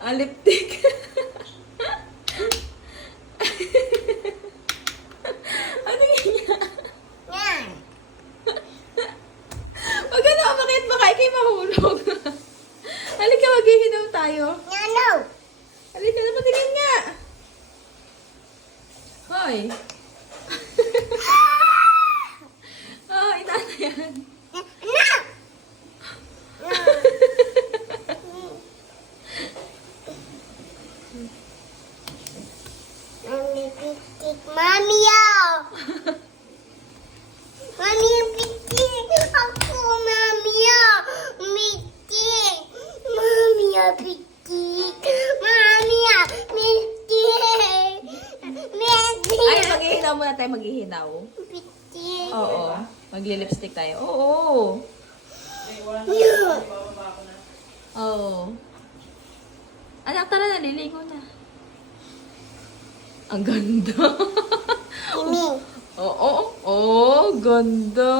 Ah, lipstick. Ano niya? Yan. Wag ka na umakit, baka ikay mahulog. Halika, maghihinaw tayo. Ano? Halika na, patingin nga. Hoy. Oh, itana yan. Ano? Mami, pitik. Mami, yaw. Mami, pitik. Ako, mami, yaw. Pitik. Mami, yaw, pitik. Mami, yaw, pitik. Pitik. Ay, maghihinaw muna tayo, maghihinaw. Pitik. Oo. Magli-lipstick tayo. Oo. Oo. Anak, tara na, liligo na. Ang ganda. Mami. Oo. Oh, ganda.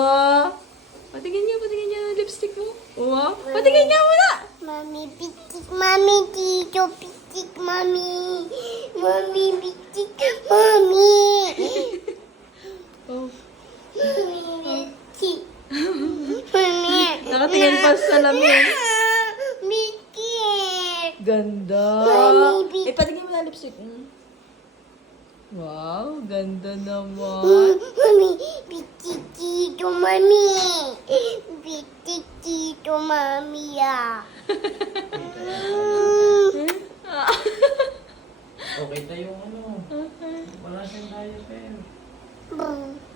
Patingin niya, lipstick mo. Wow. Patingin niya muna. Mami, pitik. Mami, tito, pitik. Mami. Mami, pitik. Mami. Oh. Mami, pitik. Mami. Nakatingin pa sa salamin. Pitik. Ganda. Mami, pitik. Patingin mo na lipstick. Wow, ganda naman. Mami, pitik tito, mami. Pitik tito, mami, ah. Okay tayo ano.